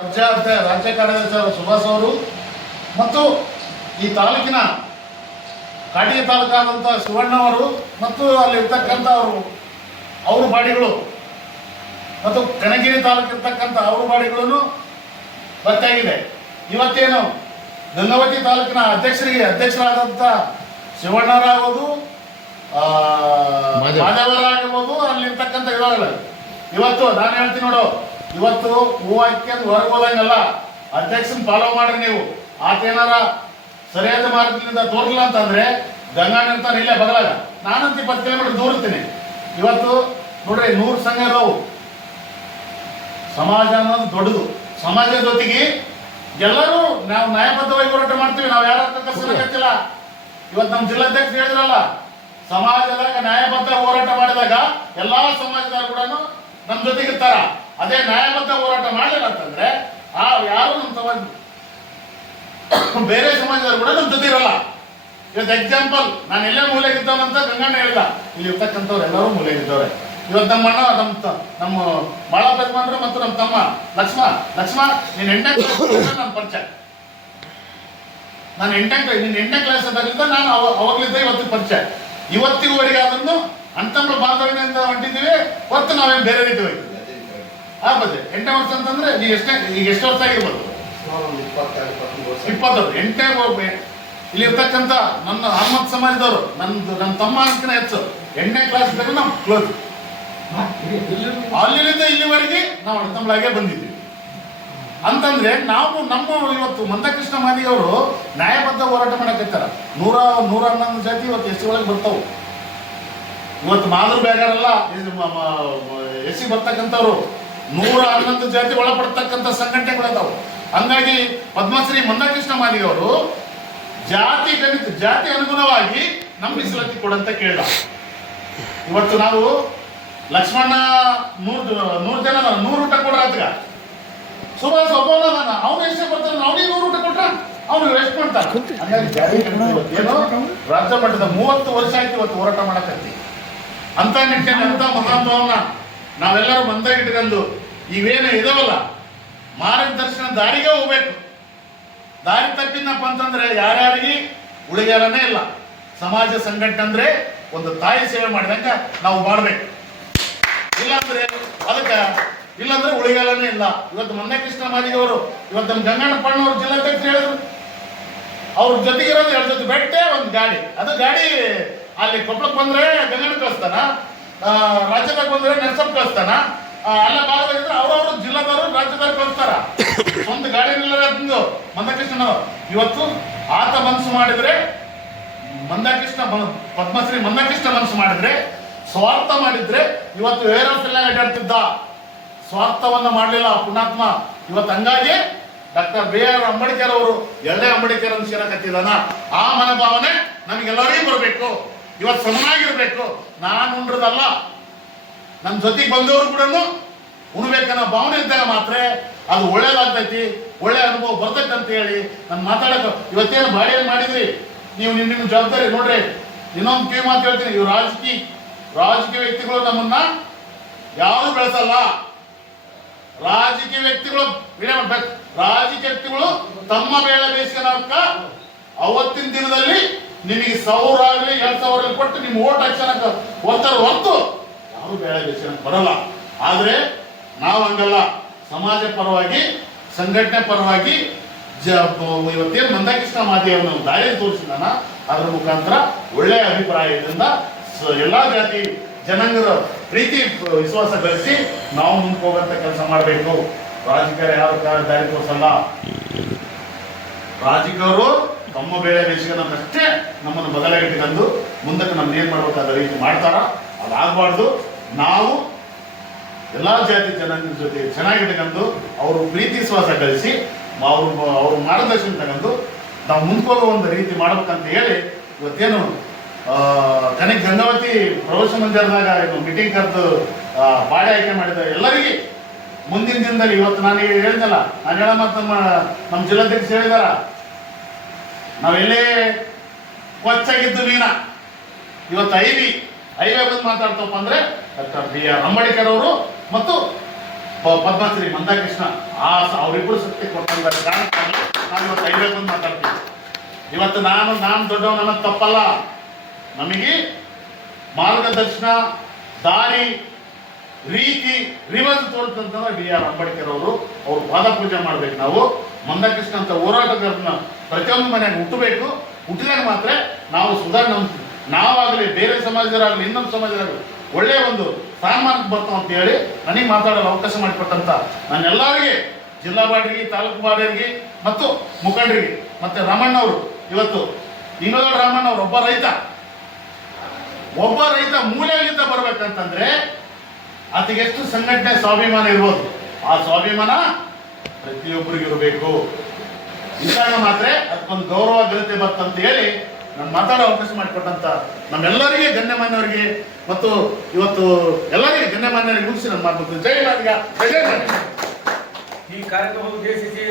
ರಾಜ್ಯ ಕಾರ್ಯದರ್ಶಿ ಸುಭಾಷ್ ಅವರು ಮತ್ತು ಈ ತಾಲೂಕಿನ ಕಾಟಿಗೆ ತಾಲೂಕಾದಂಥ ಶಿವಣ್ಣ ಅವರು ಮತ್ತು ಅಲ್ಲಿರ್ತಕ್ಕಂಥ ಅವರು ಬಾಡಿಗಳು ಮತ್ತು ಕನಗಿರಿ ತಾಲೂಕಿರ್ತಕ್ಕಂಥ ಅವರು ಬಾಡಿಗಳನ್ನು ಗೊತ್ತಾಗಿದೆ. ಇವತ್ತೇನು ಗಂಗಾವತಿ ತಾಲೂಕಿನ ಅಧ್ಯಕ್ಷರಾದಂಥ ಶಿವಣ್ಣರಾಗೋದು ಮಾದೇವರಾಗಿರ್ಬೋದು, ಅಲ್ಲಿರ್ತಕ್ಕಂಥ ಇವಾಗಲ್ಲ ಇವತ್ತು ನಾನು ಹೇಳ್ತೀನಿ ನೋಡು, ಇವತ್ತು ಹೂ ಹಾಕ್ಯಂದು ಹೊರಗೆ ಹೋದಂಗಲ್ಲ, ಅಧ್ಯಕ್ಷನ ಫಾಲೋ ಮಾಡ್ರಿ ನೀವು. ಆತೇನಾರ ಸರಿಯಾದ ಮಾರ್ಗದಿಂದ ತೋರ್ಲಿಲ್ಲ ಅಂತಂದ್ರೆ ಗಂಗಾಣ ಅಂತ ಇಲ್ಲೇ ಬಗಲಾಗ ನಾನಂತ 20 ಕಿಲೋಮೀಟರ್ ದೂರ ಇರ್ತೀನಿ. ಇವತ್ತು ನೋಡ್ರಿ 100 ಸಂಘ ಇರೋವು. ಸಮಾಜ ಅನ್ನೋದು ದೊಡ್ಡದು. ಸಮಾಜದ ಜೊತೆಗೆ ಎಲ್ಲರೂ ನಾವು ನ್ಯಾಯಬದ್ಧವಾಗಿ ಹೋರಾಟ ಮಾಡ್ತೀವಿ. ನಾವು ಯಾರ ಕಸಿಲ್ಲ. ಇವತ್ತು ನಮ್ಮ ಜಿಲ್ಲಾಧ್ಯಕ್ಷರು ಹೇಳಿದ್ರಲ್ಲ, ಸಮಾಜದಾಗ ನ್ಯಾಯಬದ್ಧ ಹೋರಾಟ ಮಾಡಿದಾಗ ಎಲ್ಲಾ ಸಮಾಜದವರು ಕೂಡ ನಮ್ಮ ಜೊತೆಗೆ ಇರ್ತಾರ. ಅದೇ ನ್ಯಾಯಬದ್ಧ ಹೋರಾಟ ಮಾಡಲಿಲ್ಲ ಅಂತಂದ್ರೆ ಯಾರು ನಮ್ಮ ಸಮಾಜ ಬೇರೆ ಸಮಾಜದವರು ಕೂಡ ನಮ್ಮ ಜೊತೆ ಇರಲ್ಲ. ಇವತ್ತು ಎಕ್ಸಾಂಪಲ್, ನಾನು ಎಲ್ಲೇ ಮೂಲೆಗಿದ್ದವನಂತ ಗಂಗಣ್ಣ ಹೇಳಿದ, ಇಲ್ಲಿ ಇರ್ತಕ್ಕಂಥವ್ರು ಎಲ್ಲರೂ ಮೂಲೆಗಿದ್ದವ್ರೆ. ಇವತ್ತು ನಮ್ಮ ಅಣ್ಣ ನಮ್ಮ ಬಾಳ ಯಜಮಾನ್ರು ಮತ್ತು ನಮ್ಮ ತಮ್ಮ ಲಕ್ಷ್ಮ ನೀನ್ 8ನೇ ಕ್ಲಾಸ್ ನನ್ನ ಪರಿಚಯ. ನಾನು 8ನೇ ಕ್ಲಾಸ್ ಅಂದಾಗಲಿಂದ ನಾನು ಅವಾಗಲಿದ್ದ ಇವತ್ತು ಪರಿಚಯ. ಇವತ್ತಿನವರೆಗೆ ಅದನ್ನು ಅಂತಂದ್ರೆ ಬಾಂಧವ್ಯದಿಂದ ಹೊಂಟಿದ್ದೀವಿ. ಹೊತ್ತು ನಾವೇನು ಬೇರೆ ರೀತಿ ಹೋಗ್ತೀವಿ. ಆ ಬದ್ದೆ 8ನೇ ವರ್ಷ ಅಂತಂದ್ರೆ ಈಗ ಎಷ್ಟು ವರ್ಷ ಆಗಿರ್ಬೋದು? 20 8ನೇ ಇಲ್ಲಿ ಇರ್ತಕ್ಕಂಥ ನನ್ನ ಅಹಮದ್ ಸಮಾಜದವರು ನನ್ನ ತಮ್ಮ ಅಂಕಿನ ಹೆಚ್ಚು 8ನೇ ಕ್ಲಾಸ್ ಇದ್ದಾಗ ನಾವು ಕ್ಲೋಸ್. ಅಲ್ಲಿಂದ ಇಲ್ಲಿವರೆಗೆ ನಾವು ಅಣ್ಣತಮ್ಮಳಾಗೆ ಬಂದಿದ್ದೀವಿ ಅಂತಂದ್ರೆ ನಮ್ಮ ಇವತ್ತು ಮಂದಕೃಷ್ಣ ಮಾದಿಗ ಅವರು ನ್ಯಾಯಬದ್ಧ ಹೋರಾಟ ಮಾಡಕತ್ತಾರ. 111 ಜಾತಿ ಇವತ್ತು ಎಸ್ ಸಿ ಒಳಗೆ ಬರ್ತಾವು. ಇವತ್ತು ಮಾಧುರ್ ಬೇಗಾರಲ್ಲ ಎಸ್ ಸಿ ಬರ್ತಕ್ಕಂಥವ್ರು 111 ಜಾತಿ ಒಳಪಡ್ತಕ್ಕಂಥ ಸಂಘಟನೆಗಳಿದಾವು. ಹಂಗಾಗಿ ಪದ್ಮಶ್ರೀ ಮಂದಕೃಷ್ಣ ಮಾದಿಗ ಅವರು ಜಾತಿ ಅನುಗುಣವಾಗಿ ನಮ್ಮ ಮೀಸಲಾತಿ ಕೊಡಂತ ಕೇಳ. ಇವತ್ತು ನಾವು ಲಕ್ಷ್ಮಣ 100 ಜನ 100 ಊಟ ಕೊಡ್ರ ಅದ್ಗ ಸುಭಾಷ್ ಒಬ್ಬನ ಅವನು ಎಷ್ಟೇ ಬರ್ತಾನೆ, ಅವನಿಗೆ 100 ಊಟ ಕೊಟ್ರ ಅವನು ವೇಸ್ಟ್ ಮಾಡ್ತಾನೆ. ಏನು ರಾಜ್ಯ ಮಟ್ಟದ 30 ವರ್ಷ ಆಯ್ತು ಇವತ್ತು ಹೋರಾಟ ಮಾಡಕತ್ತಿ ಅಂತ ನಿಟ್ಟಿನಲ್ಲಿ ಅಂತ ಮಹಾನುಭಾವನ ನಾವೆಲ್ಲರೂ ಬಂದಾಗ ಇಟ್ಕೊಂಡು ಇವೇನು ಇದಾವಲ್ಲ ಮಾರ್ಗದರ್ಶನ ದಾರಿಗೆ ಹೋಗ್ಬೇಕು. ದಾರಿ ತಪ್ಪಿನಪ್ಪ ಅಂತಂದ್ರೆ ಯಾರ್ಯಾರಿಗೆ ಉಳಿಗಾಲನೇ ಇಲ್ಲ. ಸಮಾಜ ಸಂಘಟನೆ ಅಂದ್ರೆ ಒಂದು ತಾಯಿ ಸೇವೆ ಮಾಡಿದಂಗ ನಾವು ಮಾಡ್ಬೇಕು. ಇಲ್ಲಾಂದ್ರೆ ಉಳಿಗಾಲನೇ ಇಲ್ಲ. ಇವತ್ತು ಮಂದಕೃಷ್ಣ ಮಾದಿಗ ಅವರು ಇವತ್ತು ನಮ್ಮ ಗಂಗಣ್ಣಪ್ಪಣ್ಣವ್ರು ಜಿಲ್ಲಾಧ್ಯಕ್ಷರು ಹೇಳಿದ್ರು, ಅವ್ರ ಜೊತೆಗಿರೋದು 2 ಜೊತೆ ಬೆಟ್ಟೆ ಒಂದು ಗಾಡಿ. ಅದು ಗಾಡಿ ಅಲ್ಲಿ ಕೊಪ್ಪಳಕ್ಕೆ ಬಂದ್ರೆ ಗಂಗಣ್ಣ ಕಳಿಸ್ತಾನ, ರಾಜ್ಯದಾಗ ಬಂದ್ರೆ ನರಸಪ್ಪ ಕಳಿಸ್ತಾನ, ಎಲ್ಲ ಭಾಗದಾಗಿದ್ರೆ ಅವ್ರವ್ರು ಜಿಲ್ಲಾದವರು ರಾಜ್ಯದವ್ರು ಕಳಿಸ್ತಾರ. ಸ್ವಂತ ಗಾಡಿ ನಿಲ್ಲದು ಮಂದಕೃಷ್ಣನವರು. ಇವತ್ತು ಆತ ಮನಸ್ಸು ಮಾಡಿದ್ರೆ ಪದ್ಮಶ್ರೀ ಮಂದಕೃಷ್ಣ ಮನಸ್ಸು ಮಾಡಿದ್ರೆ, ಸ್ವಾರ್ಥ ಮಾಡಿದ್ರೆ ಇವತ್ತು ಏರೋಫಿಲ್ ಅಡ್ಡಾಡ್ತಿದ್ದ. ಸ್ವಾರ್ಥವನ್ನ ಮಾಡಲಿಲ್ಲ ಪುಣಾತ್ಮ. ಇವತ್ತು ಹಂಗಾಗಿ ಡಾಕ್ಟರ್ B.R. ಅಂಬೇಡ್ಕರ್ ಅವರು ಎಲ್ಲೇ ಅಂಬೇಡ್ಕರ್ ಅಂತ ಸೇರಕತ್ತಿದಾನ. ಆ ಮನೋಭಾವನೆ ನಮಗೆಲ್ಲರಿಗೂ ಬರಬೇಕು. ಇವತ್ತು ಸಮನಾಗಿರ್ಬೇಕು. ನಾನು ಉಂಡ್ರದಲ್ಲ, ನನ್ನ ಜೊತೆಗೆ ಬಂದವರು ಕೂಡ ಉಣ್ಬೇಕನ್ನೋ ಭಾವನೆ ಇದ್ದಾಗ ಮಾತ್ರ ಅದು ಒಳ್ಳೇದಾಗ್ತೈತಿ, ಒಳ್ಳೆ ಅನುಭವ ಬರ್ತೈತೆ ಅಂತ ಹೇಳಿ ನಾನು ಮಾತಾಡಕ್ಕೆ ಇವತ್ತೇನು ಬಾಡಿಗೆ ಮಾಡಿದ್ರಿ ನೀವು ನಿಮ್ಮ ಜವಾಬ್ದಾರಿ ನೋಡ್ರಿ. ಇನ್ನೊಂದು ಕಿವಿ ಮಾತು ಹೇಳ್ತೀನಿ, ಇವು ರಾಜಕೀಯ ವ್ಯಕ್ತಿಗಳು ನಮ್ಮನ್ನ ಯಾರು ಬೆಳೆಸಲ್ಲ. ರಾಜಕೀಯ ವ್ಯಕ್ತಿಗಳು ತಮ್ಮ ಬೇಳೆ ಬೇಯಿಸ್ಕೊಳಕ ಅವತ್ತಿನ ದಿನದಲ್ಲಿ ನಿಮಗೆ 1000 ಆಗಲಿ 2000 ಕೊಟ್ಟು ನಿಮ್ಮ ಓಟ್ ಹಾಕ್ಸೋಣಕ್ಕೆ ಹೋಗ್ತಾರೆ ಹೊರತು ಯಾರು ಬೇಳೆ ಬೇಯಿಸ್ಕೊಳಕ್ ಬರಲ್ಲ. ಆದ್ರೆ ನಾವು ಹಂಗಲ್ಲ. ಸಮಾಜ ಪರವಾಗಿ, ಸಂಘಟನೆ ಪರವಾಗಿ ಇವತ್ತೇನು ಮಂದಕೃಷ್ಣ ಮಾದಿಯವನ್ನ ದಾರಿ ತೋರಿಸಿದಾನ, ಅದರ ಮುಖಾಂತರ ಒಳ್ಳೆಯ ಅಭಿಪ್ರಾಯದಿಂದ ಎಲ್ಲಾ ಜಾತಿ ಜನಾಂಗದ ಪ್ರೀತಿ ವಿಶ್ವಾಸ ಗಳಿಸಿ ನಾವು ಮುಂದೆ ಹೋಗಂತ ಕೆಲಸ ಮಾಡಬೇಕು. ರಾಜಕೀಯ ಯಾವ ದಾರಿ ತೋರಿಸಲ್ಲ. ರಾಜಕೀಯರು ತಮ್ಮ ಬೇಳೆ ಬೇಯಿಸ್ಕೊಂಡಷ್ಟೇ ನಮ್ಮನ್ನು ಬದಲಾಗಿಟ್ಟುಕೊಂಡು ಮುಂದಕ್ಕೆ ನಮ್ಗೆ ಏನ್ ಮಾಡ್ಬೇಕಾದ ರೀತಿ ಮಾಡ್ತಾರ. ಅದಾಗಬಾರ್ದು. ನಾವು ಎಲ್ಲಾ ಜಾತಿ ಜನಾಂಗದ ಜೊತೆ ಚೆನ್ನಾಗಿಟ್ಕೊಂಡು ಅವರು ಪ್ರೀತಿ ವಿಶ್ವಾಸ ಗಳಿಸಿ ಅವ್ರ ಮಾರ್ಗದರ್ಶನ ತಗೊಂಡು ನಾವು ಮುಂದ್ಕೋಗೋ ಒಂದು ರೀತಿ ಮಾಡ್ಬೇಕಂತ ಹೇಳಿ ಇವತ್ತೇನು ಗಂಗಾವತಿ ಪ್ರವಾಸ ಮಂದಿರದಾಗ ಮೀಟಿಂಗ್ ಕರೆದು ಬಾಡಿ ಆಯ್ಕೆ ಮಾಡಿದ ಎಲ್ಲರಿಗೆ ಮುಂದಿನ ದಿನದಲ್ಲಿ ಇವತ್ತು ನಾನು ಹೇಳಿದ್ನಲ್ಲ, ನಾನು ಹೇಳ ಮತ್ತು ನಮ್ಮ ಜಿಲ್ಲಾಧ್ಯಕ್ಷ ಹೇಳಿದಾರ, ನಾವೆಲ್ಲೇ ಕೊಚ್ಚಾಗಿದ್ದು ಮೀನ ಇವತ್ತು ಹೈವೇ ಬಂದು ಮಾತಾಡ್ತಪ್ಪ ಅಂದ್ರೆ ಡಾಕ್ಟರ್ B.R. ಅಂಬೇಡ್ಕರ್ ಅವರು ಮತ್ತು ಪದ್ಮಶ್ರೀ ಮಂದಾಕೃಷ್ಣ ಅವರಿಬ್ಬರು ಶಕ್ತಿ ಕೊಟ್ಟಿದ್ದಾರೆ ಕಾರಣಕ್ಕಾಗಿ ನಾನು ಇವತ್ತು ಐವತ್ತು ಬಂದು ಮಾತಾಡ್ತೀನಿ. ಇವತ್ತು ನಾನು ದೊಡ್ಡವ ನಮಗೆ ತಪ್ಪಲ್ಲ, ನಮಗೆ ಮಾರ್ಗದರ್ಶನ ದಾರಿ ರೀತಿ ರಿವರ್ಸ್ ತೋರಿಸ್ತಂತಂದ್ರೆ ಬಿ ಆರ್ ಅಂಬೇಡ್ಕರ್ ಅವರು ಪಾದ ಪೂಜೆ ಮಾಡ್ಬೇಕು. ನಾವು ಮಂದಕೃಷ್ಣ ಅಂತ ಹೋರಾಟಗಾರನ ಪ್ರತಿಯೊಂದು ಮನೆಯಾಗ ಹುಟ್ಟಬೇಕು. ಹುಟ್ಟಿದಾಗ ಮಾತ್ರ ನಾವು ಸುಧಾರಣೆ ನಾವಾಗಲಿ ಬೇರೆ ಸಮಾಜದವರಾಗಲಿ ಇನ್ನೊಂದು ಸಮಾಜದಾಗಲಿ ಒಳ್ಳೆಯ ಒಂದು ಸ್ಥಾನಮಾನಕ್ಕೆ ಬರ್ತಾವ ಅಂತ ಹೇಳಿ ನನಗೆ ಮಾತಾಡಲು ಅವಕಾಶ ಮಾಡಿಕೊಟ್ಟಂತ ನಾನೆಲ್ಲರಿಗೆ ಜಿಲ್ಲಾ ಬಾಡಿಗೆ ತಾಲೂಕು ಬಾಡಿಗೆ ಮತ್ತು ಮುಖಂಡರಿಗೆ ಮತ್ತೆ ರಾಮಣ್ಣವರು ಇವತ್ತು ಇಂಗಳೂರು ರಾಮಣ್ಣವರು ಒಬ್ಬ ರೈತ ಮೂಲೆಯಲ್ಲಿಂದ ಬರ್ಬೇಕಂತಂದ್ರೆ ಆತಗೆ ಎಷ್ಟು ಸಂಘಟನೆ ಸ್ವಾಭಿಮಾನ ಇರ್ಬೋದು, ಆ ಸ್ವಾಭಿಮಾನ ಪ್ರತಿಯೊಬ್ಬರಿಗೂ ಇರಬೇಕು. ಇದ್ದಾಗ ಮಾತ್ರ ಅದಕ್ಕೊಂದು ಗೌರವ ಘನತೆ ಬರ್ತಂತ ಹೇಳಿ ನಾನು ಮಾತಾಡೋ ಅವಕಾಶ ಮಾಡಿಕೊಟ್ಟಂತ ನಮ್ಮೆಲ್ಲರಿಗೆ ಗಣ್ಯಮಾನ್ಯವರಿಗೆ ಮತ್ತು ಇವತ್ತು ಎಲ್ಲರಿಗೆ ಗಣ್ಯಮಾನ್ಯರಿಗೆ ಮುಗಿಸಿ ನಾನು ಮಾಡ್ಬೇಕು. ಜೈ ಮಾದಿಗ, ಜೈ ಮಾದಿಗ. ಈ ಕಾರ್ಯಕ್ರಮ ಉದ್ದೇಶಿಸಿ